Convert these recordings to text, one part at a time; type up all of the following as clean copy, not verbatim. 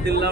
मान दिला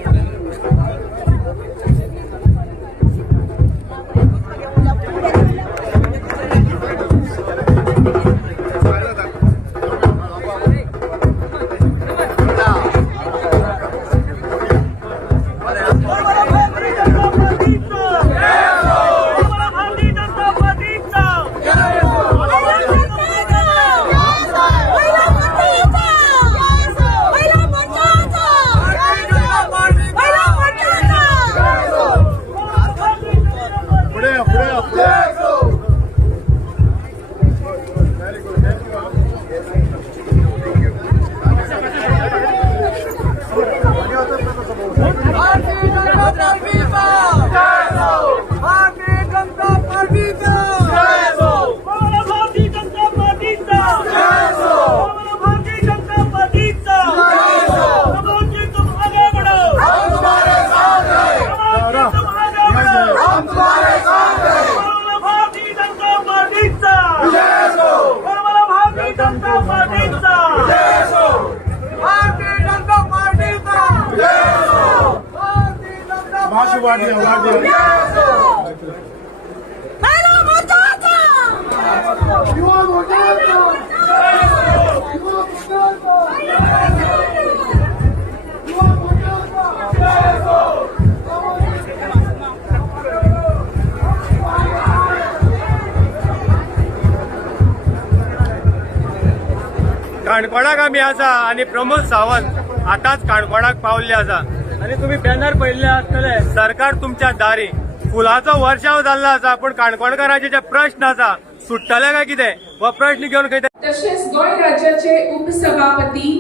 काणकोणाक आमी आसा आणि प्रमोद सावंत आताच काणकोणाक पावल्ले आसा आणि तुम्ही बॅनर पळयल्ले आसतले सरकार तुमच्या दारी फुलाचो वर्षाव जाल्लो आसा पण काणकोणकारांचे जे प्रश्न आसा सुट्टले काय कितें हो प्रश्न घेवन खंय तशेंच गोंय राज्याचे उपसभापती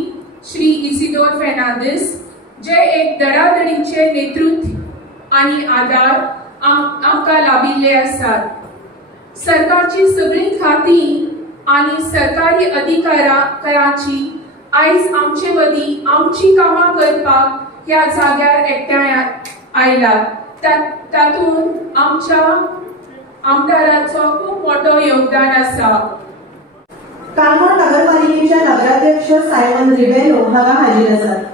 श्री इसिदोर फेर्नांदीस जे एक धडाधडीचे नेतृत्व आणि आदार आमकां लाभिल्ले आसात। सरकारची सगळी खाती आणि सरकारी अधिकारांची आयज आमचे मदीं आमची कामां करपाक ह्या जाग्यार एकठांय आयला। तातूंत आमच्या आमदाराचो खूप मोठो योगदान आसा। काणकोण नगरपालिकेच्या नगराध्यक्ष सायमन रिबेलो हांगा हाजीर आसात।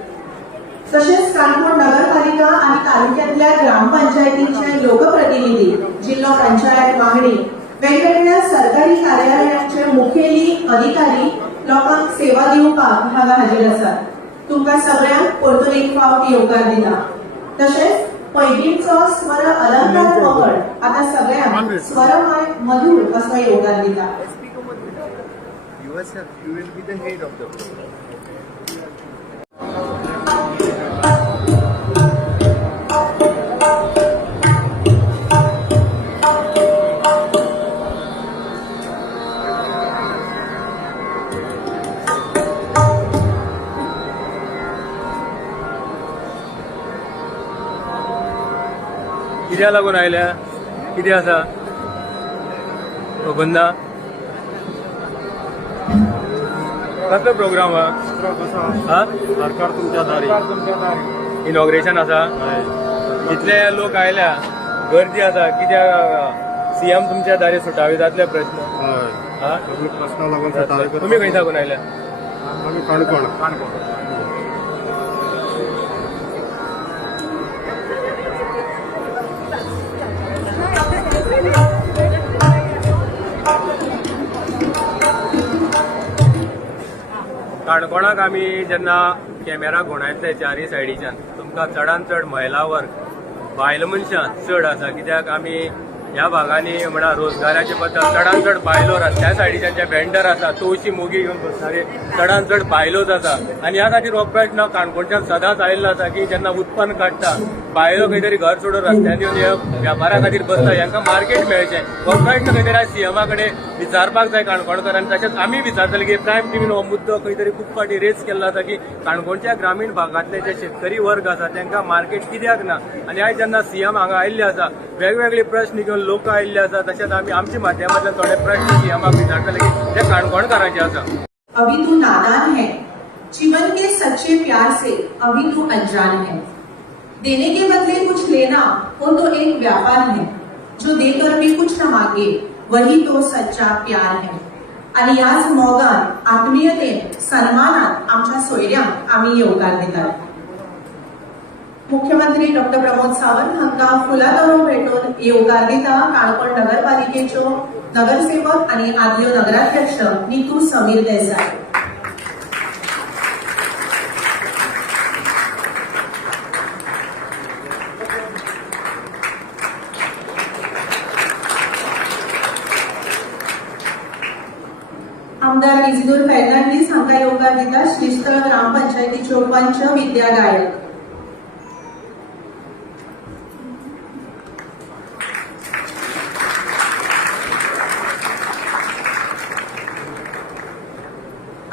तशेंच काणकोण नगरपालिका आणि तालुक्यातल्या ग्रामपंचायतींचे लोकप्रतिनिधी, जिल्हा पंचायत वांगडी, वेगवेगळ्या सरकारी कार्यालयांचे मुखेली अधिकारी लोकांक सेवा दिवपाक हांगा हाजीर आसात। तुमकां सगळ्यांक परतून एक फावट येवकार दिता। तशेंच पैंगीणचो स्वर अलंकार पंगड आता सगळ्यांक स्वरमय मधुर असो येवकार दिता। You will be the head of the program. कित्याक लागून आयल्या कितें आसा खबर ना कसलो प्रोग्राम हा सरकार तुमच्या दारी इनॉग्रेशन आसा कितले लोक आयल्या गर्दी आसा कित्याक सीएम तुमच्या दारी सुटावे जातले प्रश्न हा प्रश्न लागून तुम्ही खंय साकून आयल्या आम्ही काणकोण काणकोणाक आमी जेन्ना कॅमेरा घुंवडायतले चारय सायडीच्यान तुमकां चडांत चड महिला वर्ग बायल मनशां चड आसा कित्याक आमी ह्या भागांनी म्हळ्यार रोजगाराचे बद्दल चडांत चड बायलो त्या सायडीच्यान जे वेंडर आसा तवशी मोगी घेवन बसणारे चडांत चड बायलोच आसा आनी ह्या खातीर हो प्रश्न काणकोणच्यान सदांच आयिल्लो आसा की जेन्ना उत्पन्न काडटा बायलो खंय तरी घर सोडून रस्त्यार येवन ह्या व्यापारा खातीर बसता हांकां मार्केट मेळचें हो प्रश्न खंय तरी सीएमा कडेन विचारपाक जाय काणकोणकारांनी। तशेंच आमी विचारतले की प्रायम टीव्हीन हो मुद्दो खंय तरी खूब फावटी रेज केल्लो आसा की काणकोणच्या ग्रामीण भागांतले जे शेतकरी वर्ग आसा तांकां मार्केट कित्याक ना आनी आयज जेन्ना सीएम हांगा आयिल्ले आसा वेगवेगळे प्रश्न घेवन लोक आयिल्ले आसा तशेंच आमी आमच्या माध्यमांतल्यान थोडे प्रश्न सीएमाक विचारतले की ते काणकोणकारांचे आसा। अभी तू नादान है, जीवन के सच्चे प्यार से अभी तू अनजान है। देने के बदले कुछ लेना हो तो एक व्यापार है, जो देकर भी कुछ न मांगे वही तो सच्चा प्यार है। आणि याच मोगान आत्मीयतेन सन्मानात आमच्या सोयऱ्यांक आमी येवकार दितात। मुख्यमंत्री डॉक्टर प्रमोद सावंत हांका फुलां भेटून येवकार दिता काणकोण नगरपालिकेच्यो नगरसेवक आणि आदल्यो नगराध्यक्ष नितू समीर देसाय. आमदार इजिदोर फर्नांडीस हांका येवकार दिता श्रीस्थळ ग्रामपंचायतीच्यो पंच विद्या गायक.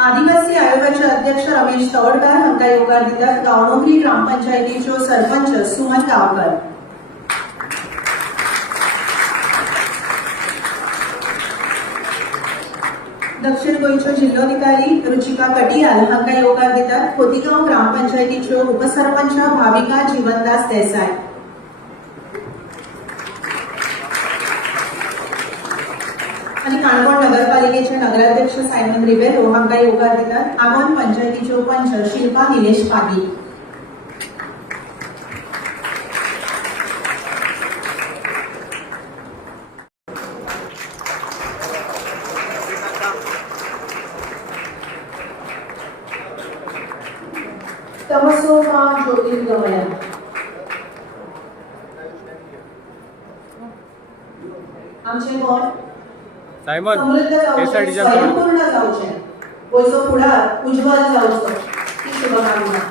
आदिवासी आयोगाचे अध्यक्ष रमेश तवडकार हांका येवकार दितात गावडोंगरी ग्रामपंचायतीच्यो सरपंच सुमन गांवकर. दक्षिण गोंयच्यो जिल्लोधिकारी रुचिका कटियाल हांका येवकार दितात खोतीगांव ग्रामपंचायतीच्यो उपसरपंच भाविका जीवनदास देसाय. आणि काणकोण नगरपालिकेचे नगराध्यक्ष सायमन रिबेलो हांका येवकार दितात आगोंद पंचायतीच्यो पंच शिल्पा निलेश पागी. तमसो मा ज्योतिर्गमय. आमचे गोंय सायमन समृद्ध हे जावचें, सायडीच्यान स्वयंपूर्ण जावचें, गोंयचो फुडार उज्वल जावचो ही शुभकामना.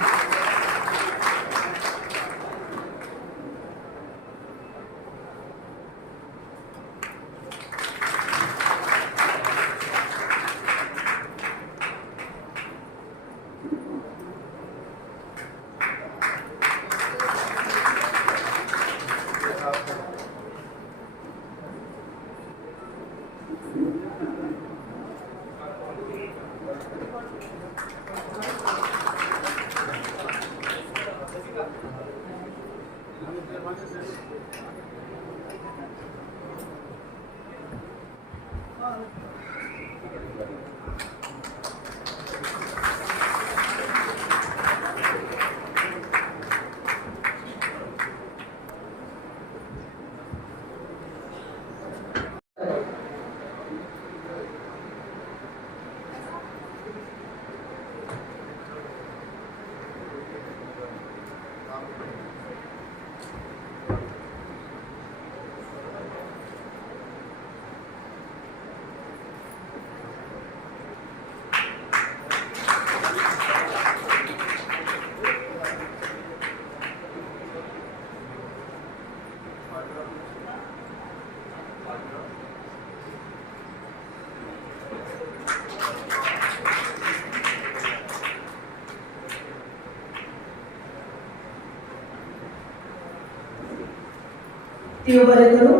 देव बरें करूं.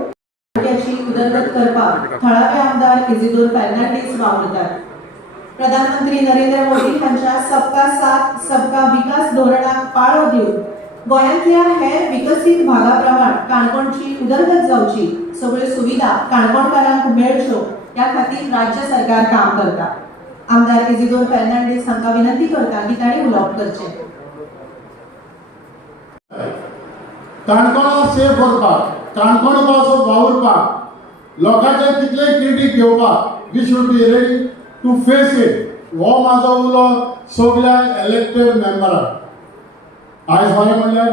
याची उदरगत करपाक थळावे आमदार इजिदोर फर्नांडीस वावरतात. प्रधानमंत्री नरेंद्र मोदी हांच्या सबका साथ सबका विकास धोरणाक पाळो दिवन गोंयांतल्या हेर विकसीत भागा प्रमाण काणकोणची उदरगत जावची, सगळ्यो सुविधा काणकोणकारांक मेळच्यो ह्या खातीर राज्य सरकार काम करता. आमदार इजिदोर फर्नांडीस हांकां विनंती करता की तांणी उलोवप करचें. काणकोणाक सेफ करपाक, काणकोण पावसात वावुरपाक, लोकांचे कितलेय क्रिटीक घेवपाक we should be ready to face it. हो म्हाजो उलो सगळ्या इलेक्टेड मेंबरांक. आयज खरें म्हणल्यार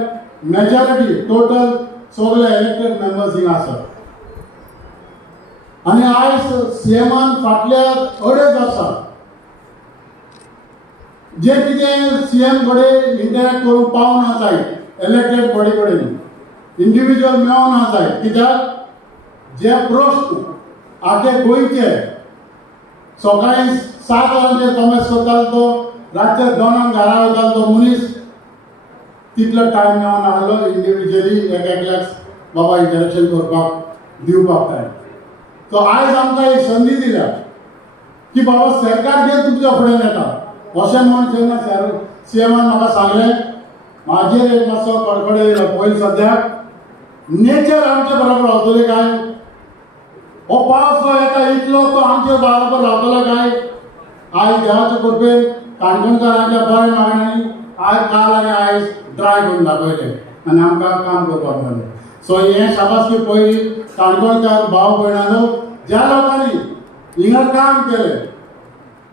मेजॉरिटी टोटल सगळे इलेक्टेड मेंबर्स हिंगा आसात. आनी आयज सीएमान फाटल्या 2.5 वर्सां जे कितें सीएम कडेन इंटरॅक्ट करूंक पावना जाय इलेक्टेड बॉडी कडेन इंडिविज्युअल मेळोना जाय. कित्याक जे प्रश्न आखे गोंयचे सकाळीं 7 वरांचेर कमेंट्स करतालो तो रातचे 2 घरा वयतालो तो मनीस तितलो टायम मेळोना आहलो इंडिविज्युअली एकल्याक बाबा इंटरेक्शन करपाक दिवपाक टायम. तो आयज आमकां एक संदी दिल्या की बाबा सरकार जे तुमच्या फुडें येता अशें म्हणून जेन्ना सीएमान म्हाका सांगलें म्हाजेर एक मातसो कडकडे येयलो. पयलीं सद्याक नेचर आमचे बरोबर रावतले काय, हो पावस जो येता इतलो तो आमचे बरोबर रावतलो काय. आयज देवाचे कृपेन काणकोणकारांच्या बऱ्या मागण्यांनी आज काल आनी आयज ट्राय करून दाखयले आनी आमकां काम करपाक मेळ्ळें. सो हे शाबासकी पयली काणकोणकार भाव भयणांनो, ज्या लोकांनी हिंगा काम केलें,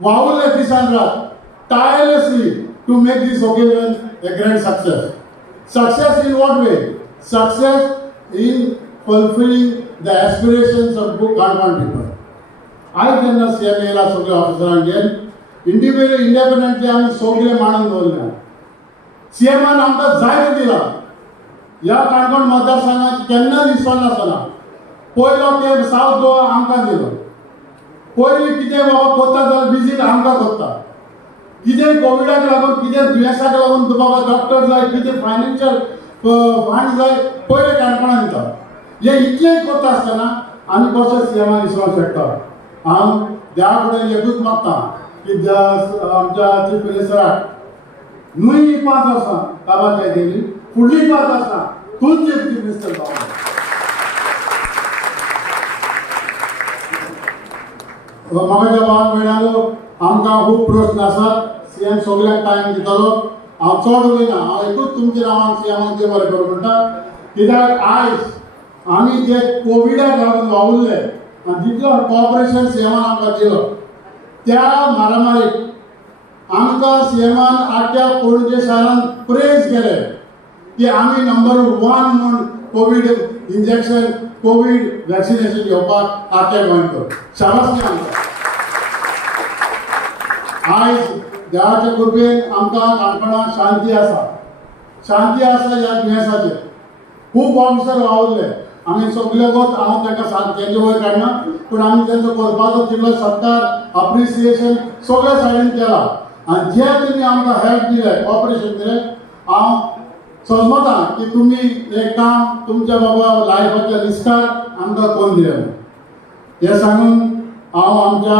वावुरले दिसान रात tirelessly to make this occasion a grand success. Success in what way? Success in fulfilling the aspirations of Kankon people. आयज जेन्ना सीएम येयला सगळे ऑफिसरांगेर इंडिपेंडंटली आमी सगळे मांडून दवरल्या. सीएमान आमकां जायते दिला. ह्या काणकोण मतदारसंघात केन्ना दिसोन नासतना पयलो ते सावथ गोवा आमकां दिलो. पयलीं कितें बाबा कोत्ता जाल्यार विजीट आमकां कोत्ता. कितें कोविडाक लागून कितें दुयेंसाक लागून बाबा डॉक्टर जाय, कितें फायनान्शियल फंड जाय, पयले काणकोणान दिता. हे इतलें कोत्ता आसतना आमी कशें सीएमान विश्वास शकता? हांव देवा कडेन एकूच मागता की आमच्या चीफ मिनिस्टराक न्हय 5 वर्सां काबार केली, फुडलीं 5 वर्सां तूंच चीफ मिनिस्टर जावं. म्हाका भावान भयणांनो, आमकां खूब प्रश्न आसात. सीएम सगळ्यांक टायम दितलो. हांव चड उलयना, हांव एकूच तुमच्या नांवान सीएमाक देव बरें करूं म्हणटा. कित्याक आयज आमी जे कोविडाक लागून वावुरले आनी जितलो कॉपरेशन सीएमान आमकां दिलो, त्या मारामारीक आमकां सीएमान आख्या पणजे शारान प्रेज केले की आमी नंबर 1 म्हूण कोवीड इंजेक्शन, कोवीड वॅक्सिनेशन घेवपाक आख्या गोंयकर. शाबासकी आमकां. आयज देवाच्या कृपेन आमकां काणकोणाक शांती आसा. शांती आसा ह्या दुयेंसाचेर. खूब ऑफिसर वावुरले. आमी सगळे वत हांव तांकां सांग तेंचे वयर काडना, पूण आमी तेंचो करपाचो तितलो सत्कार, अप्रिसिएशन सगळ्या सायडीन केला. आनी जे तुमी आमकां हेल्प दिलें, कॉपरेशन दिलें, हांव समजता की तुमी हें काम तुमच्या बाबा लायफाच्या रिस्कार आमकां करून दिलें. हें सांगून हांव आमच्या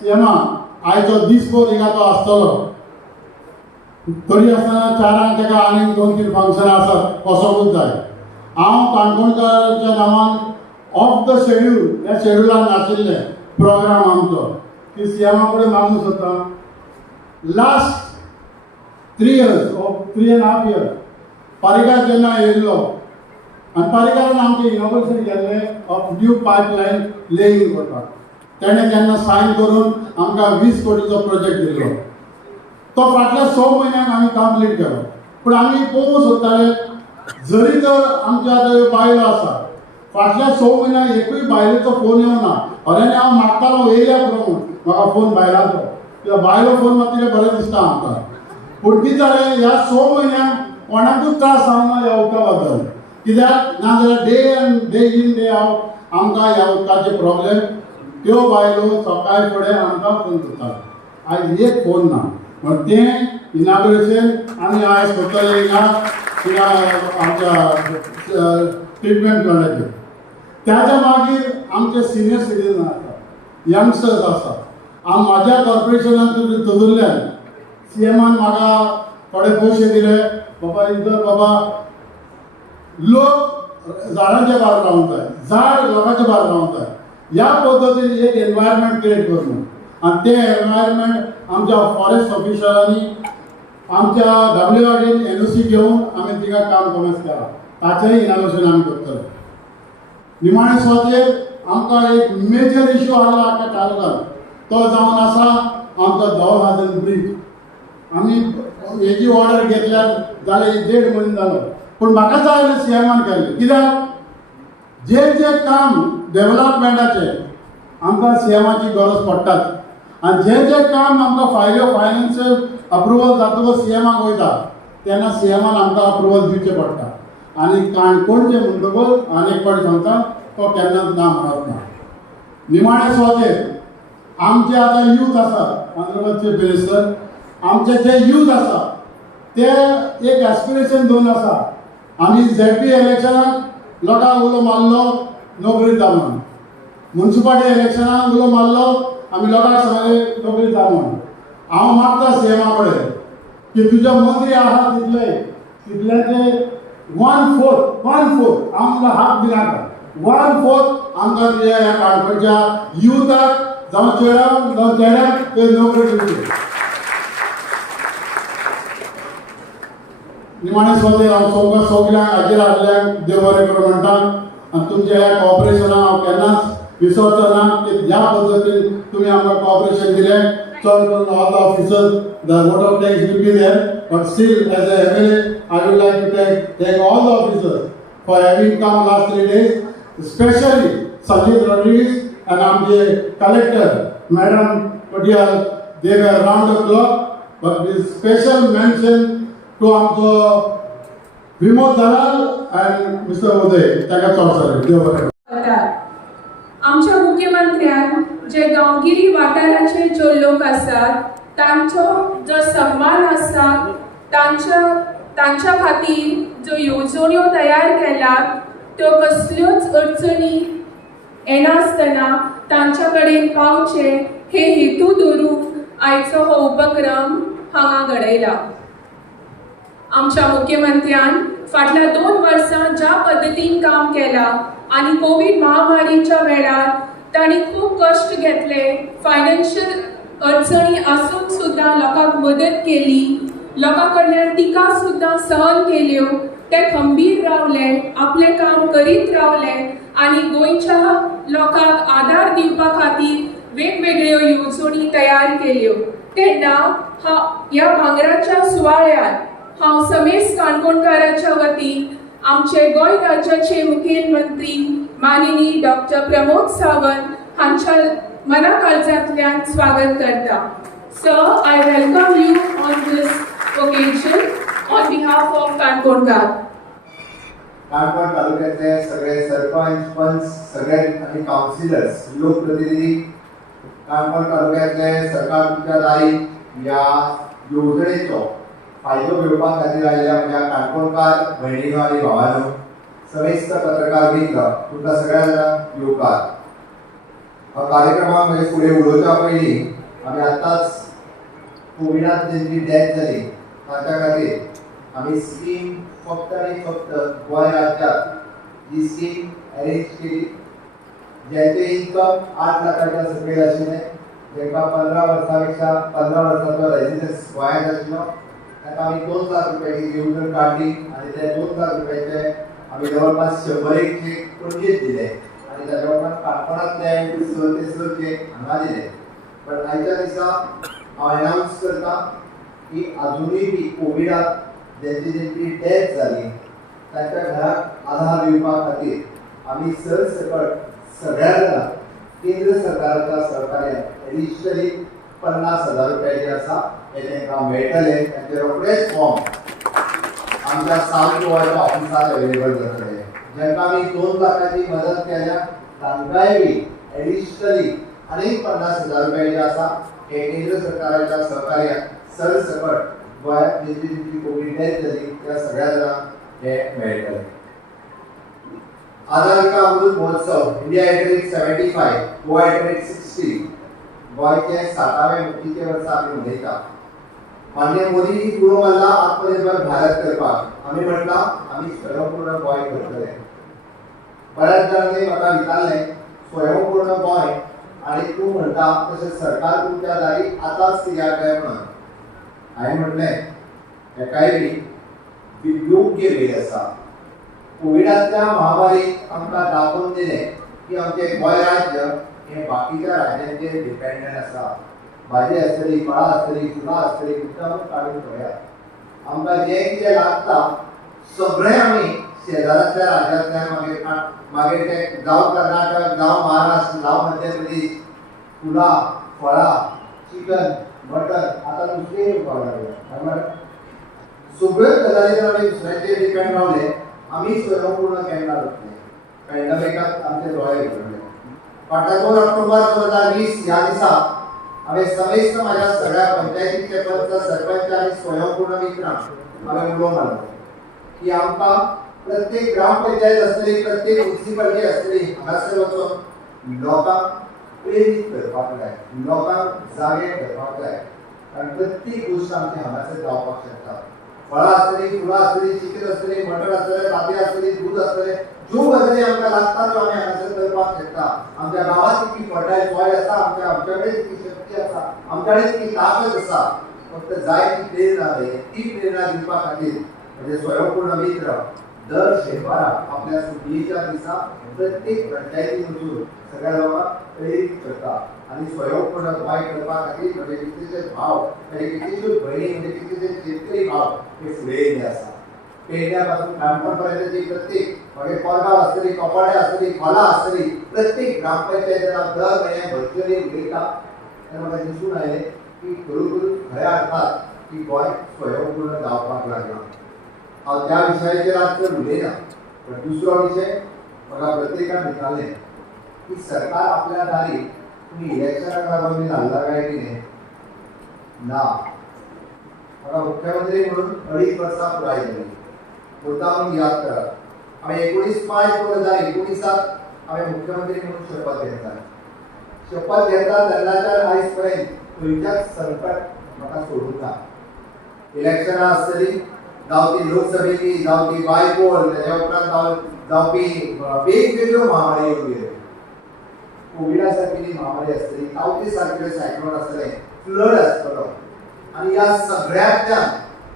सीएमाक आयचो दिसभर हिंगा तो आसतलो. तरी आसतना 4 ताका आनीक 2-3 फंक्शनां आसात, वचोंकूच जाय. हांव काणकोणकाराच्या नांवान ऑफ द शेड्यूल, ह्या शेड्युलान नाशिल्ले प्रोग्राम आमचो की सीएमा कडेन मागूंक सोदता. लास्ट 3 years or 3.5 years पारिकार जेन्ना येयल्लो आनी पारिकारान आमचें इनॉग्रेशन केल्लें ऑफ न्यू पायपलायन लेयींग करपाक. तेणें जेन्ना सायन करून आमकां 20 कोटीचो प्रोजेक्ट दिल्लो, तो फाटल्या 6 म्हयन्यांक आमी कंप्लीट केलो. पूण आमी पळोवंक सोदताले, जरी तर आमच्या आतां ह्यो बायलो आसा, फाटल्या 6 म्हयन्यांक एकूय बायलेचो फोन येवना. हरयाने हांव मागतालो येयल्या पुरो म्हूण म्हाका फोन बायलांचो. कित्याक बायलो फोन मारतले बरें दिसता आमकां. पूण कितें जालें, ह्या 6 म्हयन्यांक कोणाकूच त्रास जावना ह्या उदका बद्दल. कित्याक नाजाल्यार डे इन डे आवट आमकां ह्या उदकाचे प्रॉब्लेम त्यो बायलो सकाळी फुडें आमकां फोन करतात. आयज एक फोन ना. पण तें इनॉग्रेशन आमी आयज करतले हिंगा आमच्या ट्रिटमेंट प्लांटाचेर. त्याच्या मागीर आमचे सिनियर सिटीजन आसात, यंगस्टर्स आसात. हांव म्हाज्या कॉर्पोरेशनान दवरल्यान सीएमान म्हाका थोडे पयशे दिले. बाबा इधर बाबा लोक झाडांच्या भायर रावंक जाय, झाड लोकांच्या भायर रावंक जाय. ह्या पद्दतीन एक एनवायरमेंट क्रिएट करून आनी तें एनवायरमेंट आमच्या फॉरेस्ट ऑफिसरांनी आमच्या WRDन NOC घेवन आमी तिका काम कमेस केला. ताचेंय इनॉग्रेशन आमी करतले. निमाणे सुवातेर आमकां एक मेजर इश्यू आसलो आख्या तालुक्यात. तो जावन आसा आमचो दौलहाजन ब्रीज. आमी हेची ऑर्डर घेतल्यार जाले 1.5 म्हयने जालो. पूण म्हाका जाय जाल्यार सीएमान केल्लें. कित्याक जे काम डेव्हलपमेंटाचे आमकां सीएमाची गरज पडटात. आनी जे काम आमकां फायनान्शियल अप्रुवल जातलो सीएमाक वयता तेन्ना सीएमान आमकां अप्रुवल दिवचें पडटा. आनी काणकोणचें म्हणटकूच आनी एक फावटी सांगता, तो केन्नाच ना म्हणत ना. निमाणे सुवातेर आमचे आतां यूथ आसा, ऑनरेबल चीफ मिनिस्टर, आमचे जे यूथ आसा ते एक एस्पिरेशन घेवन आसा. आमी ZP इलेक्शनाक लोकांक उलो मारलो नोकरी दा म्हणून. म्युनिसिपालिटी इलेक्शनाक उलो मारलो, आमी लोकांक सांगलें नोकरी दा म्हणून. हांव मागता सीएमा कडेन की तुजे मंत्री आहात तितल्याचे 1/4 आमकां हाक दिनाका. 1/4 आमकां ह्या काणकोणच्या युथाक जावं चेड्यांक ते नोकरी दिवची. निमाणे सोदेर हांव सगळ्यांक हाजेर हाडल्यांक देव बरें करूं म्हणटा आनी तुमच्या ह्या कॉपरेशनाक हांव केन्नाच विसरचो ना की ज्या पद्दतीन तुमी आमकां कॉपरेशन दिलें चड करून all the officers the vote of thanks will be there but still as a MLA I would like to thank all the officers for having come last 3 days specially Sanjeet Rodrigues and आमचे collector madam Patial they were round the clock but with special mention to आमचो विमोद दलाल and Mr. उदय ताका चोरसाले देव बरें करतात. आमच्या मुख्यमंत्र्यान जे गांवगिरी वाठाराचे जो लोक आसात तांचो जो सन्मान आसा तांच्या खातीर जो येवजण्यो तयार केल्यात त्यो कसल्योच अडचणी येनासतना तांच्या कडेन पावचे हे हेतू धरून आयचो हो उपक्रम हांगा घडयला. आमच्या मुख्यमंत्र्यान फाटल्या 2 वर्सां ज्या पद्दतीन काम केलां आनी कोविड महामारीच्या वेळार तांणी खूब कश्ट घेतले, फायनान्शियल अडचणी आसून सुद्दां लोकांक मदत केली, लोकां कडल्यान टिका सुद्दां सहन केल्यो, ते खंबीर रावले, आपले काम करीत रावले आनी गोंयच्या लोकांक आदार दिवपा खातीर वेगवेगळ्यो येवजणी तयार केल्यो. तेन्ना ह्या भांगराच्या सुवाळ्यार हांव समेस्त काणकोणकाराच्या वतीन आमचे गोंय राज्याचे मुखेलमंत्री माननीय डॉक्टर प्रमोद सावंत हांच्या मना काळजांतल्यान स्वागत करता. Sir, I welcome you on this occasion on behalf of Kankonkar. Canacona तालुक्यातले सगळे सरपंच, पंच, सगळे आणि काउन्सिलर्स, लोकप्रतिनिधी, काणकोण तालुक्यातले सरकार तुमच्या दारी या योजनेचो फायदो घेवपा खातीर आयिल्ल्या म्हज्या काणकोणकार भयणीनो आनी भावांनो, समेस्त पत्रकार मित्र, तुमकां सगळ्यांक येवकार. ह्या कार्यक्रमाक म्हणजे फुडें उलोवच्या पयलीं आमी आतांच कोविडांत जेंची डेथ जाली तांच्या खातीर आमी स्कीम फक्त आनी फक्त गोंय राज्यांत ही स्कीम अरेंज केली. ज्यांचे इन्कम 8 लाखाच्या सकयल आशिल्लें, जेंकां 15 वर्सांचो रेजिडन्स गोंयांत आशिल्लो, ताका आमी 2 लाख रुपयाची येवजण काडली आनी ते 2 लाख रुपयाचे आमी जवळपास 100 चेक पणजेक दिले आनी ताच्या उपरांत काणकोणांतले 6 चेक हांगा दिले. पण आयच्या दिसा हांव अनाउन्स करता की अजुनूय बी कोविडांत ज्यांची डेथ जाली तांच्या घराक आधार दिवपा खातीर आमी सरसकट सगळ्या जाणांक केंद्र सरकाराच्या सहकार्यान एडिशनली 50,000 रुपया जे आसा हे तांकां मेळटले. तांचे रोखडेच फॉर्म आमच्या साउथ गोवाच्या ऑफिसात अवेलेबल जातले. जेंकां आमी 2 लाखाची मदत केल्या तांकांय बी एडिशनली आनीक 50,000 रुपया जे आसा हे केंद्र सरकाराच्या सहकार्यान सरसकट गोंयांत जी कोविड डेथ जाली त्या सगळ्या जाणांक हे मेळटले. आझादी का अमृत महोत्सव इंडिया हेटरीक 75, गोवा हेटरीक 60, गोंयचे 7वें मुक्तीचे वर्स आमी मनयता. माननीय मोदींनी तुळो मारला आत्मनिर्भर भारत करपाक. आमी म्हटलां आमी स्वयंपूर्ण गोंय करतले. बऱ्याच जाणांनी म्हाका विचारलें स्वयंपूर्ण गोंय आनी तूं म्हणटा तशें सरकार तुमच्या दारी आतांच कित्याक काय म्हणून. हांवें म्हटलें हेकाय बी योग्य वेळ आसा. कोविडाच्या महामारीक आमकां दाखोवन दिलें की आमचें गोंय राज्य हें बाकीच्या राज्यांचेर डिपेंडंट आसा. भाजी आसतली, फळां आसतली, फुलां आसतली, उदकां काडून पळयात. आमकां जें कितें लागता सगळें आमी शेजारांतल्या राज्यांतल्यान मागीर तें जावं कर्नाटक, जावं महाराष्ट्र, जावं मध्य प्रदेश, फुलां, फळां, चिकन, मटन, आतां नुस्तें येवपाक लागलें. सगळ्यो गजालींचेर आमी दुसऱ्यांचेर डिपेंड रावले. आमी स्वयंपूर्ण केन्ना जातले. पॅन्डमिकांत आमचे दोळे उगडले. फाटल्या 2 ऑक्टोबर 2020 ह्या दिसा हांवें समेस्त म्हाज्या सगळ्या पंचायतीचे पंच, सरपंच आनी स्वयंपूर्ण मित्रांक हांवें उलो मारलो की आमकां प्रत्येक ग्रामपंचायत आसतली, प्रत्येक म्युनिसिपालिटी आसतली, हांगासर वचून लोकांक प्रेरीत करपाक जाय, लोकांक जागे करपाक जाय. कारण प्रत्येक गोश्ट आमची हांगासर जावपाक शकता. फळां आसतली, फुलां आसतली, चिकन आसतली, मटन आसतलें, तांबे आसतली, दूद आसतलें, ज्यो गजाली आमकां लागता त्यो आमी हांगासर करपाक शकता. आमच्या गांवांत कितली फर्टायल सॉयल आसा, आमच्या कडेन कितली शक्ती आसा, आमच्या कडेन कितली ताकद आसा. फक्त जाय ती प्रेरणा जाय. ती प्रेरणा दिवपा खातीर म्हणजे स्वयंपूर्ण मित्र दर शेतकऱ्याक आपल्या सुटयेच्या दिसा प्रत्येक पंचायती मजूर सगळ्या लोकांक प्रेरीत करता आणि स्वयंपूर्ण गोंय करपा खातीर म्हणजे कितलेशेच भाव म्हणजे कितलेश्योच भयणी म्हणजे कितलेशेच शेतकरी भाव हे फुडें येयल्ले आसा. पेडण्यापासून काणकोण पर्यंतची प्रत्येक म्हणजे कोरगांव आसतली, कोपाडे आसतली, खोला आसतली प्रत्येक ग्रामपंचायतीला दर म्हयन्याक व्हर्च्युअली उलयता. तेन्ना म्हाका दिसून आयलें की खरोखर खऱ्या अर्थात की गोंय स्वयंपूर्ण जावपाक लागला. हांव त्या विशयाचेर आज चड उलयना, पण दुसरो विशय म्हाका प्रत्येकान विचारलें की सरकार आपल्या दारी तुम्ही इलेक्शनाक लागून बी घाल्ला काय कितें ना. म्हाका मुख्यमंत्री म्हणून 2.5 वर्सां पुराय जाली. मुद्दाम याद करा हांवें 19/5/2019 हांवें मुख्यमंत्री म्हणून शपथ घेतला. शपथ घेतला तेन्नाच्यान आयज पर्यंत खंयच्याच संकट म्हाका सोडूंक ना. इलेक्शनां आसतली, जावं ती लोकसभेची, जावं ती बायपोल, तेच्या उपरांत जावपी वेगवेगळ्यो महामारी येवन गेल्यो. कोविडा सारकेली महामारी आसतली, तावती सारकेले सायक्लोन आसतले, फ्लड आसतलो आनी ह्या सगळ्यांतल्यान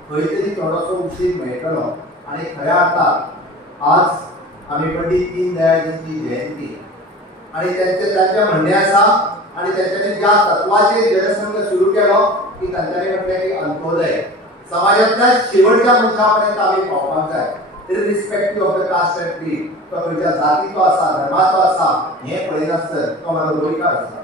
खंय तरी थोडोसो उशीर मेळटलो. आणि खऱ्या अर्थात आज आम्ही पंडित दीनदयाळजींची जयंती आणि त्यांच्या म्हणणे आसा आणि त्यांच्यानी ज्या तत्वाचेर जनसंघ सुरू केलो की तांच्यांनी म्हटलें की अंत्योदय समाजातल्या शेवटच्या मनशा पर्यंत आम्ही पावपाक जाय. इररिस्पेक्टिव्ह ऑफ द कास्ट एंड क्रीड, तो खंयच्या जातीचो आसा, धर्माचो आसा हें पळयनासतना तो म्हाजो गोंयकार आसा,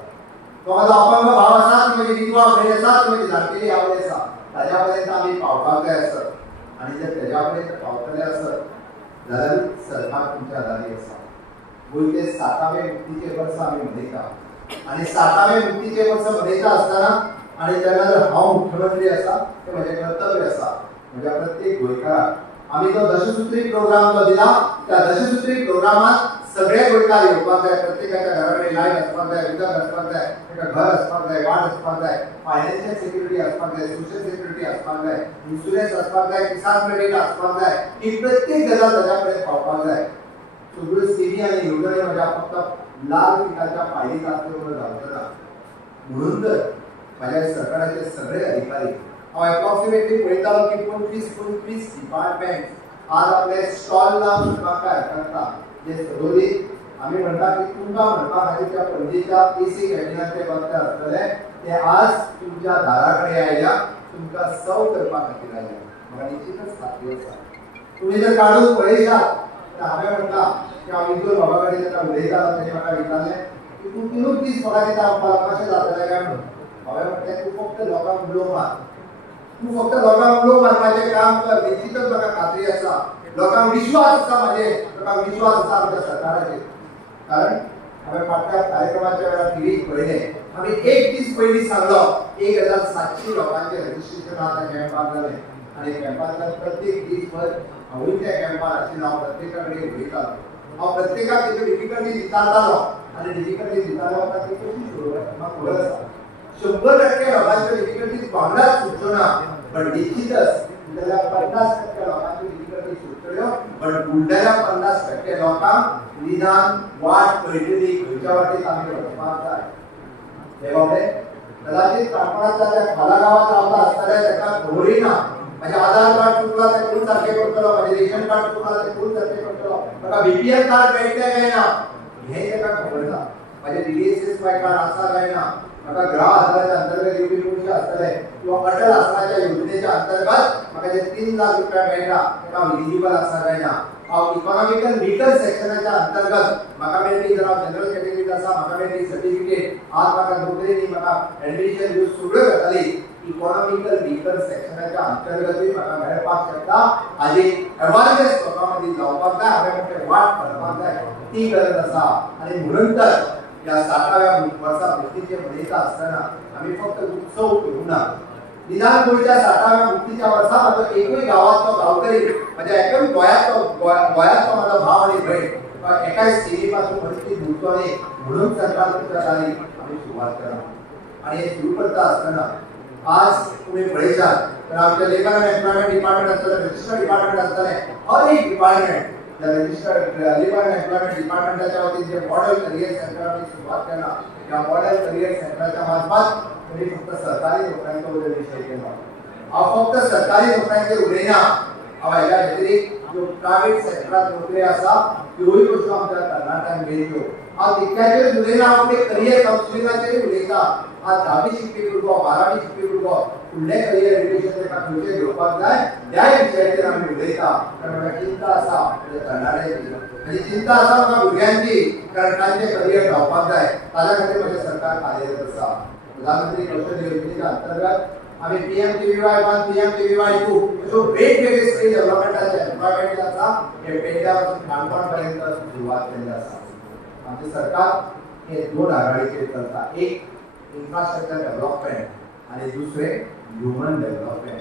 तो म्हाजो अपंग भाव आसा, ती म्हजी विधवा भयण आसा, ती म्हजी जाणटेली आवय आसा, ताच्या पर्यंत आमी पावपाक जाय आसत. आणि जर तेच्या पर्यंत पावतले आसत जाल्यार सरकार तुमच्या दारी आसा. गोंयचे 7वें मुक्तीचे वर्स आमी मनयता आणि 7वें मुक्तीचे वर्स मनयता आसतना आणि तेन्ना जर हांव मुख्यमंत्री आसा तें म्हजें कर्तव्य आसा म्हज्या प्रत्येक गोंयकाराक आमी तो दशसुत्री प्रोग्राम जो दिला त्या दशसुत्री प्रोग्रामात सगळे गोंयकार येवपाक जाय. प्रत्येकाच्या घरा कडेन लायट आसपाक जाय, उदक आसपाक जाय, ताका घर आसपाक जाय, वाड आसपाक जाय, फायनान्शियल सिक्युरिटी आसपाक जाय, सोशल सिक्युरिटी आसपाक जाय, इन्शुरन्स आसपाक जाय, किसान क्रेडिट आसपाक जाय. ही प्रत्येक गजाल ताच्या पर्यंत पावपाक जाय. सगळ्यो स्किमी आनी येवजण्यो म्हज्या फक्त लाल पिकाच्या फायलीत आसल्यो म्हणून जावचना. म्हणून तर माझ्या सरकाराचे सगळे अधिकारी हांव एप्रॉक्सिमेटली पळयतालो की 25 डिपार्टमेंट आज आपले स्टॉल लावन मुखार करता. जे सदोरी आम्ही म्हणटा की तुमकां म्हणपा खातीर त्या पणजेच्या एसी कॅबिनेटचे बंगले आसतले ते आज तुमच्या दारा कडेन आयल्या, तुमकां सर्व करपा खातीर आयल्या. म्हाका निश्चितच खात्री आसा. तुम्ही जर काढून पळयशात तर हांवें म्हणटा की हांव इंदोर बाबा कडेन जेन्ना उलयतालो तेणे म्हाका विचारलें की तूं 3 दीस म्हाका दिता आमकां कशें जातलें काय म्हणून. हांवें म्हटलें तूं फक्त लोकांक उलो मार, तूं फक्त लोकांक उलो मारपाचें काम कर. निश्चितच म्हाका खात्री आसा, लोकांक विश्वास आसा म्हाजेर, लोकांक विश्वास आसा आमच्या सरकाराचेर. कारण हांवें फाटल्या कार्यक्रमाच्या वेळार टीव्हीक पळयलें आमी 1 दीस पयलीं सांगलो 1700 लोकांचें रजिस्ट्रेशन आतां कॅम्पाक जालें आनी कॅम्पांतल्यान प्रत्येक दीसभर हांवूय त्या कॅम्पार आशिल्लो. हांव प्रत्येका कडेन उलयतालो, हांव प्रत्येकाक तेच्यो डिफिकल्टीज विचारतालो आनी डिफिकल्टीज विचारल्या उपरांत ती कशी सोडोवप म्हाका खबर आसा. 100% लोकांच्यो डिफिकल्टीज वांगडाच सुटच्यो ना, पण निश्चितच जाल्यार 50% लोकांच्यो डिफिकल्टी सुटल्यो, पण उरलेल्या 50% लोकांक निदान वाट कळटली खंयच्या वाटेक आमी वचपाक जाय. हे बाबडे कदाचित काणकोणाच्या त्या खाला गांवांत रावता आसतले ताका खबरूय ना म्हाजें आधार कार्ड चुकलां तें कोण सारकें करतलो, म्हाजें रेशन कार्ड चुकलां तें कोण सारकें करतलो, म्हाका बीपीएल कार्ड मेळटलें काय ना हें ताका खबर ना, म्हाजें डीडीएसएसवाय कार्ड आसा काय ना, म्हाका ग्राम आधाराच्या अंतर्गत येवपी पयशे आसतले किंवा अटल आसनाच्या योजनेच्या अंतर्गत म्हाका जे 3 लाख रुपया मेळटा ताका हांव इलिजिबल आसा काय ना. हांव इकॉनॉमिकल वीकर सेक्शनाच्या अंतर्गत म्हाका मेळटली जर हांव जनरल कॅटेगरींत आसा म्हाका मेळटली सर्टिफिकेट. आज म्हाका नोकरी न्ही, म्हाका एडमिशन ह्यो सगळ्यो जाताली इकॉनॉमिकल वीकर सेक्शनाच्या अंतर्गतूय म्हाका मेळपाक शकता. हाजी अवेअरनेस लोकां मदीं जावपाक जाय. हांवें म्हणचें वाट करपाक जाय ती गरज आसा. आनी म्हणून तर या 7व्या वर्सा मुक्तीचे मनयता आसतना आमी फक्त उत्सव करूंक ना. निदान गोंयच्या 7व्या मुक्तीच्या वर्सा म्हाजो एकूय गांवांतलो गांवकरी म्हाज्या एकूय गोंयांतलो म्हाजो भाव आनी भयण एकाय स्किमी पासून वंचीत उरचो न्ही म्हणून सरकार तुमच्या दारी आमी सुरवात केला. आनी हें सुरू करता आसतना आज तुमी पळयशात तर आमचे लेबर आनी एम्प्लॉयमेंट डिपार्टमेंट आसतले, रजिस्टर डिपार्टमेंट आसतले, हर एक department register labour and employment डिपार्टमेंटाच्या वतीन जे मॉडेल करियर सेंटर आम्ही सुरुवात केला या मॉडेल करियर सेंटरच्या मार्फत तुम्ही फक्त सरकारी नोकऱ्यांचो विषय केला. हांव फक्त सरकारी नोकऱ्यांचेर उलयना, हाच्या व्यतिरिक्त ज्यो प्रायव्हेट सेक्टरात नोकरी आसा त्योय कश्यो आमच्या तरणाट्यांक मेळच्यो आज इतक्याचेर उलयना आपले करियर कावन्सिलिंगाचेर उलयता आज 10वी शिकपी भुरगो 12वी शिकपी भुरगो फुडलें करियर एड्युकेशन ताका खंयचें घेवपाक जाय ह्या विशयाचेर आमी उलयता कारण म्हाका चिंता आसा म्हणजे तरणाट्यांची आनी चिंता आसा म्हाका भुरग्यांची कारण तांचें करियर जावपाक जाय ताज्या खातीर म्हजें सरकार कार्यरत आसा प्रधानमंत्री कौशल्य योजनेच्या अंतर्गत आम्ही PMKVY 1 PMKVY 2 अशो वेगवेगळे स्किल डेव्हलपमेंटाचे एम्प्लॉयमेंट आसा हे पेडण्यापासून काणकोणपर्यंत सुरुवात केली आसा आमचे सरकार हे दोन आघाडीचेर चलता एक इन्फ्रास्ट्रक्चर डेव्हलपमेंट आणि दुसरे ह्युमन डेव्हलपमेंट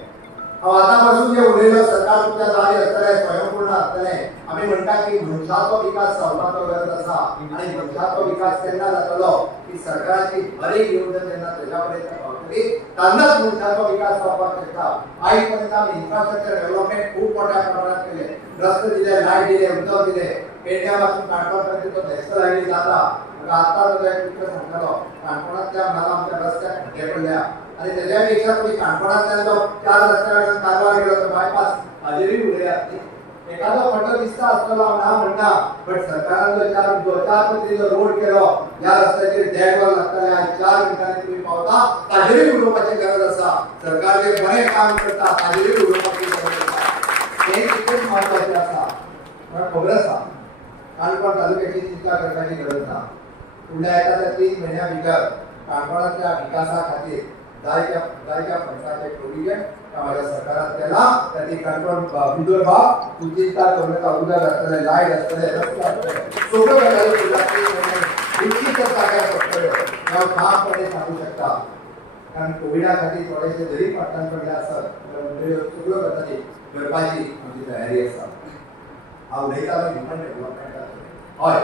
हांव आतां जे उलयलो सरकार तुमच्या दारी आसतलें स्वयंपूर्ण आसतलें आमी म्हणटा की मनशाचो विकास जावपाचो गरज आसा आनी मनशाचो विकास केन्ना जातलो की सरकाराची बरी येवजण जेन्ना तेज्या पर्यंत पावतली तेन्नाच मनशाचो विकास जावपाक शकता आयज पर्यंत आमी इन्फ्रास्ट्रक्चर डेव्हलपमेंट खूब मोठ्या प्रमाणात केले रस्ते दिले लायट दिले उदक दिले पेडण्या पासून काणकोण पर्यंत तो नॅशनल हायवे जाता म्हाका आतां जो एक मित्र सांगतालो काणकोणांतल्या म्हाका आमच्या रस्त्याक खड्डे पडल्या आणि त्याच्या पेक्षा तुम्ही काणकोणातल्यान जो 4 रस्त्यावयल्यान कारवार गेलो तो बायपास हाजेरूय उलयात एखादो फटो दिसता आसतलो हांव ना म्हणना बट सरकारान जो 4 पदरीचो रोड केलो ह्या रस्त्याचेर 1.5 वर लागतले आयज 4 मिनटांनी तुम्ही पावता ताजेरूय उलोवपाची गरज आसा सरकार जे बरें काम करता ताजेरूय उलोवपाची गरज आसा हे खूब महत्वाचें आसा म्हाका खबर आसा काणकोण तालुक्याची चिंता करपाची गरज ना फुडल्या एखाद्या 3 म्हयन्या भितर काणकोणाच्या विकासा खातीर जायत्या फंडाचे प्रोविजन माझ्या सरकारात केला त्याची काणकोण विदर्भात सुचिंता करूनका उदक आसतलें लायट आसतलें रस्ते आसतले सगळ्यो गजाली निश्चितच जाग्यार पडटल्यो हांव ठामपणे सांगू शकता कारण कोविडा खातीर थोडेशे जरी फाटल्यान पडले आसत सगळ्यो गजाली करपाची आमची तयारी आसा हांव उलयतालो ह्युमन डेव्हलपमेंटाचेर हय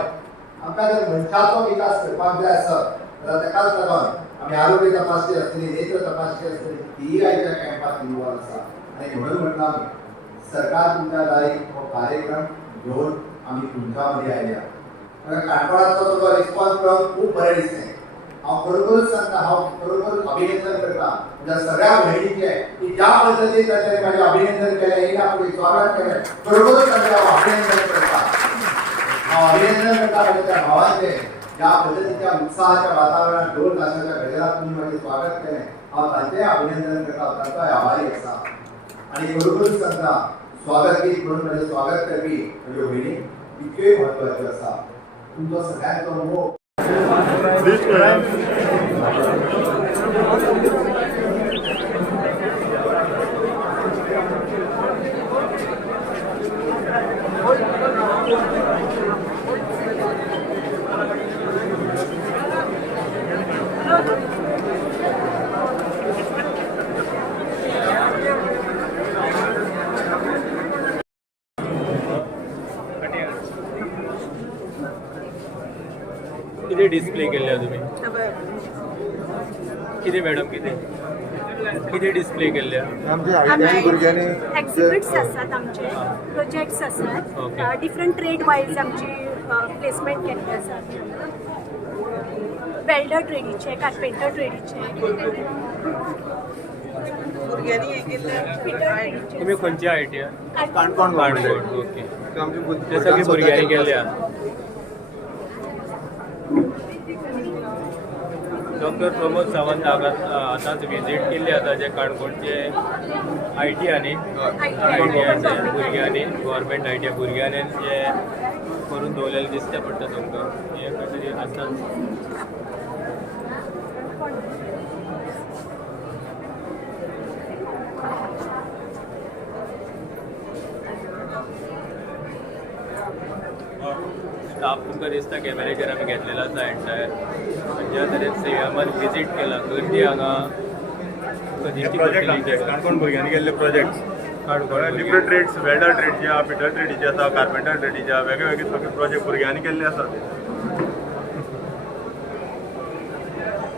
आमकां जर मनशाचो विकास करपाक जाय आसत जाल्यार तेकाच लागून आम्ही आरोग्य तपासणी असलेली नेत्र तपासणी असलेली ती आयच्या कॅम्पात इन्वॉल्व आसा आणि म्हणून म्हटलं आम्ही सरकार तुमच्या दारी हो कार्यक्रम घेऊन आम्ही तुमच्या मध्ये आयल्या म्हाका काणकोणाचो तो रिस्पॉन्स पळोवन खूप बरें दिसलें हांव खरोखरूच सांगता हांव खरोखरूच अभिनंदन करता म्हज्या सगळ्या भयणींचे की ज्या पद्दतीन तांच्यानी म्हाजें अभिनंदन केलें येयना फुडें स्वागत केलें खरोखरूच तांचें हांव अभिनंदन करता म्हज्या त्या भावांचें ज्या पद्धतीच्या उत्साहाच्या वातावरणात ढोल ताशाच्या गजरात तुम्ही माझे स्वागत केले हांव तांचें अभिनंदन करता तांचोय आभारी आसा आनी खरोखरूच सांगता स्वागत गीत म्हणून म्हजें स्वागत करपी म्हज्यो भयणी इतक्योय म्हत्वाच्यो आसा तुमचो सगळ्यांचो मोग किती डिस्प्ले केल्या तुम्ही किती मॅडम किती डिस्प्ले केल्या एक्झिबिट्स आसात आमचे प्रोजेक्ट्स आसात डिफरंट ट्रेड वायज आमची प्लेसमेंट केल्ली आसा वेल्डर ट्रेडीचे कार्पेंटर ट्रेडीचे तुम्ही खंयची आयटी काणकोण ओके ते सगळी भुरग्यांनी केल्या डॉक्टर प्रमोद सावंत आतांच विजीट केल्ली आसा जे काणकोणचे ITआनी भुरग्यांनी गव्हर्मेंट ITआ भुरग्यांनी जे करून दवरलेलें दिसता पडटा तुमकां हे खंय तरी आसा स्टाफ तुमकां दिसता कॅमेऱ्याचेर आमी घेतलेलो आसा एंटायर ज्या तरेन सीएमान विजीट केला गर्दी हांगा काणकोण भुरग्यांनी केल्ले प्रोजेक्ट डिफरंट ट्रेड्स वेल्डर ट्रेडचे आसा फिटर ट्रेडीचे आसा कार्पेंटर ट्रेडीचे आसा वेगळे वेगळे सगळे प्रोजेक्ट भुरग्यांनी केल्ले आसात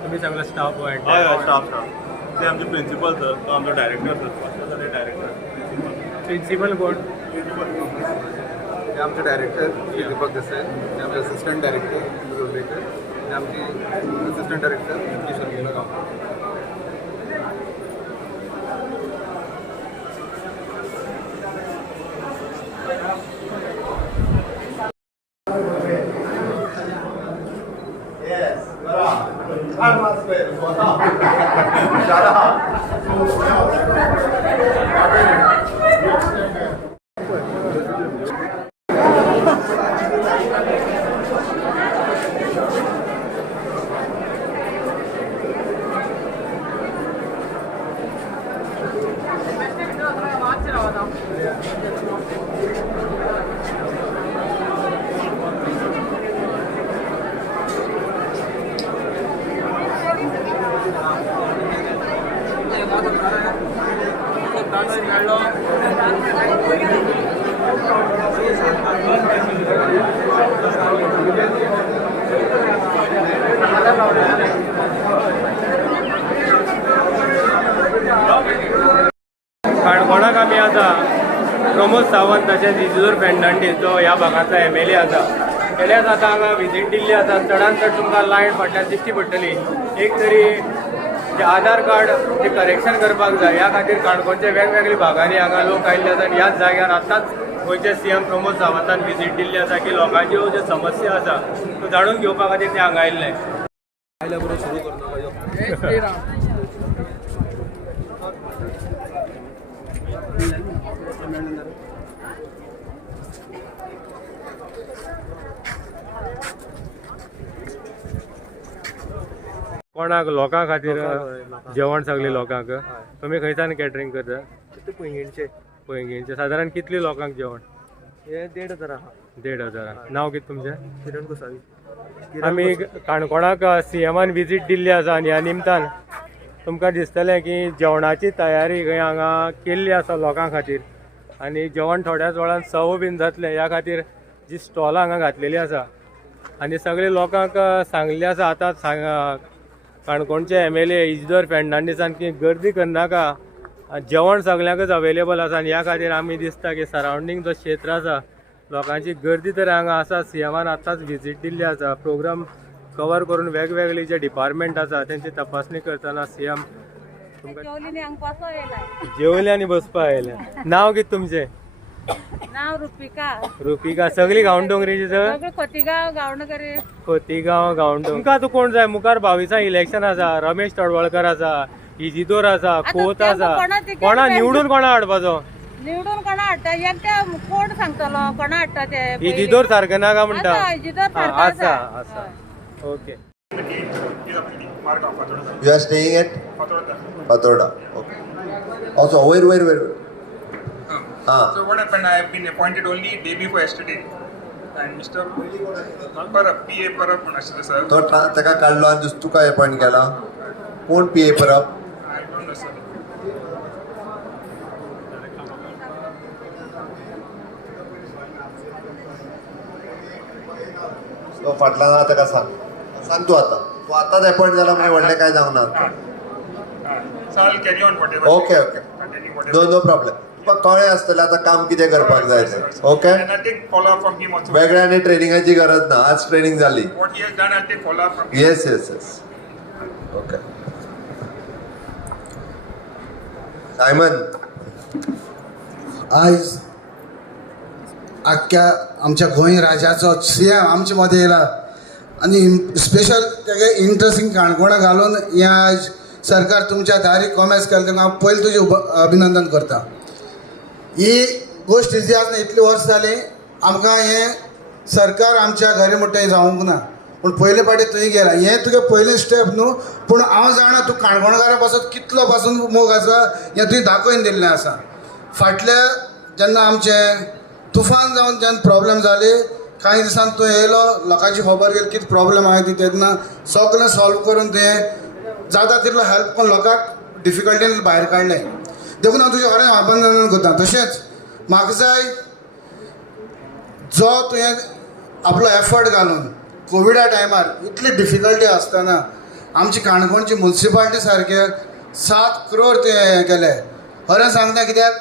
तुम्ही सगळो स्टाफ हय स्टाफ ते आमचे प्रिंसिपल सर तो आमचो डायरेक्टर सर डायरेक्टर प्रिंसिपल कोण हे आमचे डायरेक्टर श्री दीपक देसाई हे आमचे असिस्टंट डायरेक्टर उर्लेकर हे आमची असिस्टंट डायरेक्टर किशोर गांवकर तशेंच इजिदोर फेर्नांडीस जो ह्या भागाचो MLA आसा तेणेच आतां हांगा विजीट दिल्ली आसा. चडांत चड तुमकां लायन फाटल्यान दिसची पडटली. एक तरी जे आधार कार्ड जे करेक्शन करपाक जाय ह्या खातीर काणकोणच्या वेगवेगळ्या भागांनी हांगा लोक आयिल्ले आसा आनी ह्याच जाग्यार आतांच गोंयचे CM प्रमोद सावंतान विजीट दिल्ली आसा की लोकांच्यो ज्यो समस्या आसा त्यो जाणून घेवपा खातीर ते हांगा आयिल्ले. कोणाक लोकां खातीर जेवण सगळे लोकांक तुमी खंयच्यान कॅटरिंग करता? पैंगीणचे सादारण कितली लोकांक जेवण? हे 1,500 आहा. 1,500. नांव कितें तुमचें? किरण गोसावी. आमी काणकोणाक CMान विजीट दिल्ली आसा आनी ह्या निमतान तुमकां दिसतलें की जेवणाची तयारी खंय हांगा केल्ली आसा लोकां खातीर आनी जेवण थोड्याच वेळान सर्व बीन जातलें. ह्या खातीर जी स्टॉलां हांगा घातलेली आसा आनी सगळे लोकांक सांगलें आसा आतां काणकोणचे MLA इजिदोर फेर्नांडीसान की गर्दी करनाका, जेवण सगळ्यांकच अवेलेबल आसा आनी ह्या खातीर आमी दिसता की सरावंडींग जो क्षेत्र आसा लोकांची गर्दी तर हांगा आसा. CMान आतांच विजीट दिल्ली आसा. प्रोग्राम कवर करून वेगवेगळे जे डिपार्टमेंट आसा तेंची तपासणी करतना CM तुमकां जेवले आनी बसपा आयले. नांव कितें तुमचें? नाव रुपिका. सगळी गांवडोंगरीची सगळी खोतीगांव गांवडोंगरी. तुमकां तूं कोण जाय? मुखार 22 इलेक्शन आसा. रमेश तडवळकर आसा, इजिदोर आसा, खोत आसा. कोणा निवडून कोणा हाडपाचो? निवडून कोणा हाडटा एकट्या कोण सांगतलो कोणा हाडटा ते? इजिदोर सारकें नाका म्हणटा. आसा आसा. Okay. You are staying at Patroda. Okay. Also, where? So what happened? I have been appointed only day before yesterday, and Mr. Parab, PA Parab, sir. तो ताका काढलो आणि तुका अपॉइंट केला. कोण PA Parab? I don't know, sir. तो फाटला ना ताका सांग तू आताच अपॉइंट झाला म्हणजे व्हडलें काय जावना. So I'll carry on whatever. Okay. Attending whatever. No problem. तुका कळ्ळें आसतलें आतां काम कितें करपाक जाय तें. Okay. And I'll take follow up from him also. वेगळ्या आनी ट्रेनिंगाची गरज ना. आज ट्रेनिंग जाली. What he has done, I'll take follow up from him. Yes. Okay. Simon, आज आख्या आमच्या गोंय राज्याचो CM आमचे मदें येयला आनी स्पेशल तेगे इंट्रस्टींग काणकोणां घालून हें आज सरकार तुमच्या दारी कॉमेर्स केलें तेका हांव पयलीं तुजें अभिनंदन करता. ही गोश्ट जी आसा इतली वर्स जाली आमकां हें सरकार आमच्या घरा मुट्टे जावंक ना. पूण पयले फाटी थंय गेला. हें तुगे पयलें स्टेप न्हू. पूण हांव जाणा तूं काणकोणकारा पासून कितलो पासून मोग आसा हें तुवें दाखोवन दिल्लें आसा. फाटल्या जेन्ना आमचें तुफान जावन जेन्ना प्रॉब्लेम जाली कांय दिसान तूं येयलो लोकांची खबर घेतली कितें प्रॉब्लेम आहा ती तेन्ना सगळें सॉल्व करून तुवें जाता तितलो हेल्प करून लोकांक डिफिकल्टीन भायर काडलें. देखून हांव तुजें खरें अभिनंदन करता. तशेंच म्हाका जाय जो तुवें आपलो एफर्ट घालून कोविडा टायमार इतली डिफिकल्टी आसतना आमची काणकोणची म्युन्सिपाल्टी सारके 7 crore ते हें केले. खरें सांगता कित्याक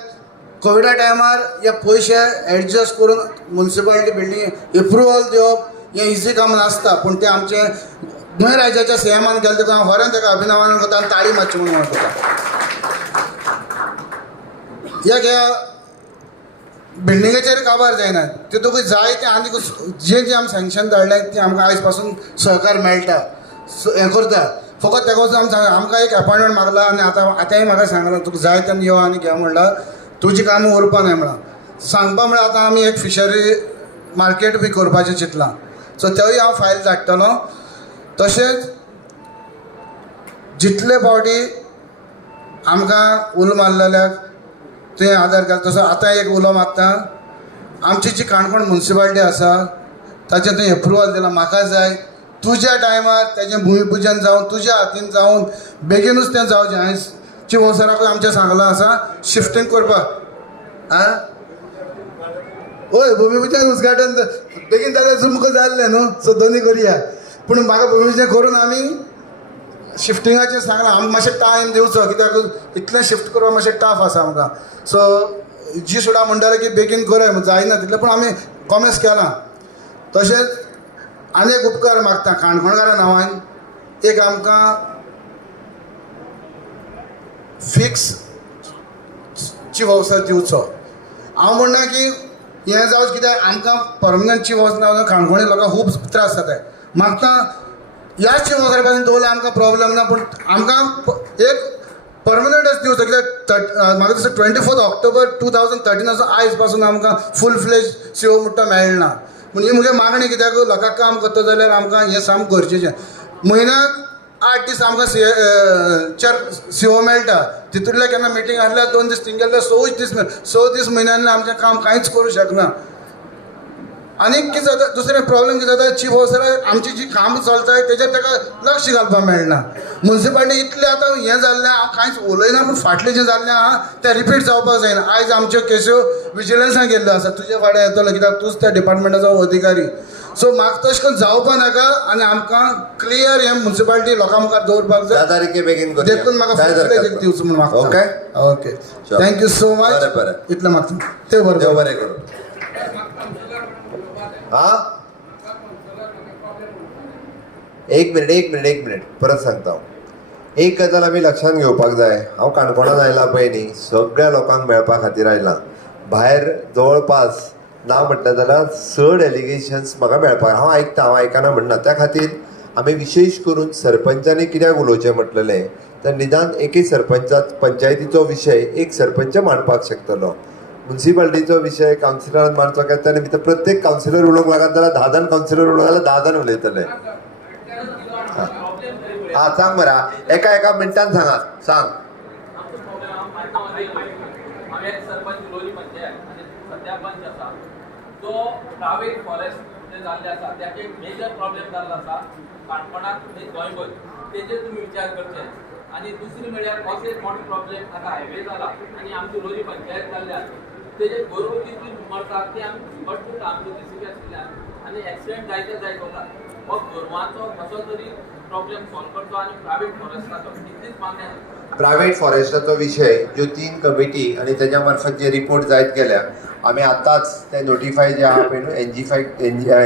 कोविडा टायमार हे पयशे एडजस्ट करून म्युन्सिपाल्टी बिल्डींग एप्रुवल दिवप हें इजी काम नासता. पूण तें आमचे गोंय राज्याच्या CMान केलें तेका हांव खरें ताका अभिनंदन करता आनी ताळी मारची म्हणून म्हणटा. ह्या बिल्डिंगेचेर काबार जायना. तितूंत जाय तें आनी जें आमी सँक्शन धाडलें तें आमकां आयज पासून सहकार मेळटा हें करता. फकत तेका वचून आमकां एक अपॉयंटमेंट मागला आनी आतांय म्हाका सांगला तुका जाय तेन्ना यो आनी घे म्हणल्यार तुजी कामां उरपा न्हय म्हणून सांगपा म्हळ्यार आतां आमी एक फिशरी मार्केट बी करपाचें चिंतलां. सो तेवूय हांव फायल धाडटलो. तशेंच जितले फावटी आमकां उलो मारलेल्याक तुवें आदार केलो तसो आतां एक उलो मारता. आमची जी काणकोण म्युन्सिपाल्टी आसा ताचें तुवें एप्रुवल दिलां. म्हाका जाय तुज्या टायमार ताचें भुमिपूजन जावन तुज्या हातीन जावन बेगीनूच तें जावचें. हांवें चीफ ऑफिसराकूय आमच्या सांगलां आसा शिफ्टींग करपाक. हय भुमिपूजन उद्घाटन बेगीन जाल्यार तुमकां जाल्लें न्हू. सो दोनी करया. पूण म्हाका भुमिपूजन करून आमी शिफ्टिंगाचें सांगलां. आमकां मातशें टायम दिवचो कित्याक इतलें शिफ्ट करपाक मातशें टफ आसा आमकां. सो जी सुद्दां म्हणटाले की बेगीन करूया जायना तितलें पूण आमी कॉमेस केलां. तशेंच आनी एक उपकार मागता काणकोणकारा नांवान एक आमकां फिक्स चीफ ऑफिसर दिवचो. हांव म्हणना की हें जावं कित्याक आमकां परमनंट चीफ ऑफिसर ना काणकोणी लोकांक खूब त्रास जाता. मागता ह्या चीफ ऑफिसरा पासून दवरल्यार आमकां प्रॉब्लेम ना पूण आमकां एक परमनंटच दिवचो कित्याक म्हाका दिसता 24 ऑक्टोबर 2013 आयज पासून आमकां फूल फ्लेज सीओ म्हणटा मेळना. पूण ही म्हगे मागणी कित्याक लोकांक काम करता जाल्यार आमकां हें सामकें गरजेचें. म्हयन्याक 8 दीस आमकां सीओ मेळटा. तितूंतले केन्ना मिटींग आसल्यार 2 दीस थिंग गेल्यार 6 दीस 6 दीस म्हयन्यान आमचें काम कांयच करूं शकना. आनी कितें जाता दुसरें प्रॉब्लेम कितें जाता चीफ ऑफिसराक आमची जी काम चलताय तेजेर ताका लक्ष घालपाक मेळना. म्युन्सिपालिटी इतलें आतां हें जाल्लें हांव कांयच उलयना पूण फाटलें जें जाल्लें आहा तें रिपीट जावपाक जायना. आयज आमच्यो केस्यो विजिलन्साक गेल्ल्यो आसा तुजे फाडें येतलो कित्याक तूंच त्या डिपार्टमेंटाचो अधिकारी. सो म्हाका तशें करून जावपा नाका आनी आमकां क्लियर हें म्युन्सिपालिटी लोकां मुखार दवरपाक जाय. 10 तारखे बेगीन देखून म्हाका दिवचो म्हूण मागता. Okay okay thank you so much. इतलें मागता ते बरें करूं. हां एक मिनिट परत सांगता हांव. एक गजाल आमी लक्षांत घेवपाक जाय. हांव काणकोणांत आयलां पळय न्ही सगळ्या लोकांक मेळपा खातीर आयलां. भायर जवळपास ना म्हटलें जाल्यार चड एलिगेशन्स म्हाका मेळपाक हांव आयकना म्हणना. त्या खातीर आमी विशेश करून सरपंचांनी कित्याक उलोवचें म्हटलेलें तर निदान एके पंचायतीचो विशय एक सरपंच मांडपाक शकतलो. म्युन्सिपालिटीचो विशय कावन्सिलरान मांडचो तेन्ना भितर प्रत्येक कावन्सिलर उलोवंक लागत जाल्यार 10 जाण कावन्सिलर उलोवंक जाल्यार 10 जाण उलयतले. हां सांग मरा एका मिनटान सांगात सांग. जो प्रायवेट फॉरेस्ट जे जाल्ले आसा त्याचे एक मेजर प्रॉब्लेम जाल्लो आसा काणकोणाक गोंयभर तेजेर तुमी विचार करचे. आनी दुसरी म्हणल्यार असो एक मोठो प्रॉब्लेम आतां हायवे जाला आनी आमची लोली पंचायत जाल्ल्या तेजे गोरवां कितली मरतात ते आमी भरपूर आमचे डिसिजन आसल्यान आनी एक्सिडेंट जायते वतात. हो गोरवांचो कसो तरी प्रॉब्लेम सॉल्व करचो आनी प्रायवेट फॉरेस्टाचो इतलीच मागणी आसा. प्रायवेट फॉरेस्टाचो विशय ज्यो 3 कमिटी आनी तेज्या मार्फत जे रिपोर्ट जायत गेल्या आमी आतांच ते नोटिफाय जे आहा पळय न्हू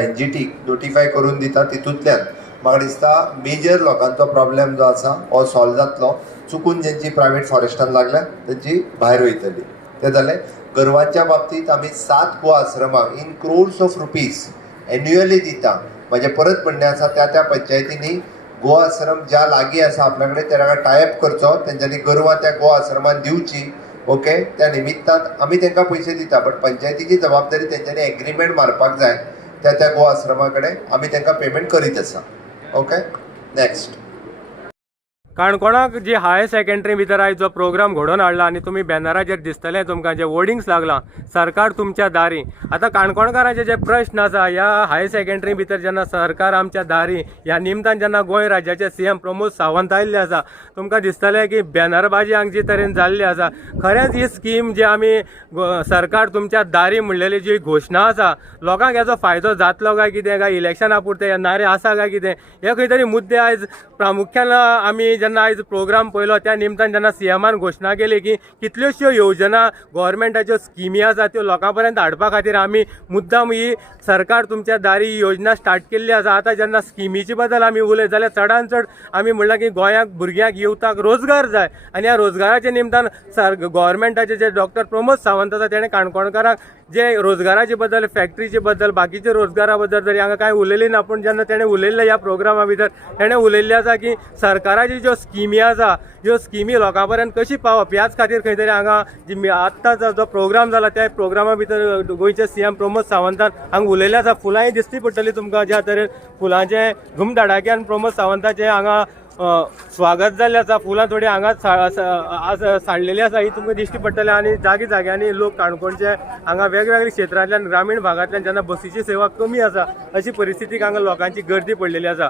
NGT नोटिफाय करून दिता. तितूंतल्यान म्हाका दिसता मेजर लोकांचो प्रॉब्लेम जो आसा हो सॉल्व जातलो. चुकून जेंची प्रायवेट फॉरेस्टान लागल्या तेंची भायर वयतली. ते जालें. गोरवांच्या बाबतींत आमी 7 गो आश्रमांक in crores of rupees annually दिता. म्हाजें परत म्हणणें आसा त्या पंचायतींनी गो आश्रम ज्या लागीं आसा आपल्या कडेन त्या टायअप करचो तेंच्यांनी गोरवां त्या गो आश्रमांत दिवची. ओके त्या निमित्तान आमी तांकां पयशे दिता बट पंचायतीची जबाबदारी तेंच्यांनी एग्रीमेंट मारपाक जाय त्या गो आश्रमा कडेन आमी तांकां पेमेंट करीत आसा. Okay next. काणकोणाक जी हायर सेकंडरी भितर आयज जो प्रोग्राम घडोवन हाडला आनी तुमी बॅनराचेर दिसतले तुमकां जे वोर्डिंग्स लागला सरकार तुमच्या दारी. आतां काणकोणकारांचे जे प्रश्न आसा ह्या हायर सेकंडरी भितर जेन्ना सरकार आमच्या दारी ह्या निमतान जेन्ना गोंय राज्याचे CM प्रमोद सावंत आयिल्ले आसा तुमकां दिसतलें की बॅनरबाजी हांगचे तरेन जाल्ली आसा. खरेंच ही स्कीम जी आमी सरकार तुमच्या दारी म्हणलेली जी घोशणा आसा लोकांक हेचो फायदो जातलो काय कितें काय इलेक्शना पुरते नारे आसा काय कितें हे खंय तरी मुद्दे आयज प्रामुख्यान आमी जेन्ना आयज प्रोग्राम पळयलो त्या निमतान जेन्ना CMान घोशणा केली की कितल्योश्यो योजना गव्हर्मेंटाच्यो स्किमी आसा त्यो लोकां पर्यंत हाडपा खातीर आमी मुद्दाम ही सरकार तुमच्या दारी ही योजना स्टार्ट केल्ली आसा. आतां जेन्ना स्किमीचे बद्दल आमी उलयत जाल्यार चडान चड आमी म्हणलां की गोंयाक भुरग्यांक युथाक रोजगार जाय आनी ह्या रोजगाराच्या निमतान गव्हर्मेंटाचे जे डॉक्टर प्रमोद सावंत आसा तेणें काणकोणकारांक जे रोजगाराचे बद्दल फॅक्टरीचे बद्दल बाकीच्या रोजगारा बद्दल जरी हांगा कांय उलयलें ना पूण जेन्ना तेणें उलयल्लें ह्या प्रोग्रामा भितर तेणें उलयल्लें आसा की सरकाराची ज्यो स्किमी आसा ह्यो स्किमी लोकां पर्यंत कशी पावप ह्याच खातीर खंय तरी हांगा जी आत्तां जो प्रोग्राम जाला त्या प्रोग्रामा भितर गोंयचे CM प्रमोद सावंतान हांगा उलयल्लें आसा. फुलांय दिसती पडटली तुमकां ज्या तरेन फुलांचें धुमधडाक्यान प्रमोद सावंताचें हांगा स्वागत जाल्लें आसा. फुलां थोडी हांगा साडलेलीं आसा ही तुमकां दिश्टी पडटलें आनी जाग्यांनी लोक काणकोणचे हांगा वेगवेगळ्या क्षेत्रांतल्यान ग्रामीण भागांतल्यान जेन्ना बसीची सेवा कमी आसा अशी परिस्थितीक हांगा लोकांची गर्दी पडलेली आसा.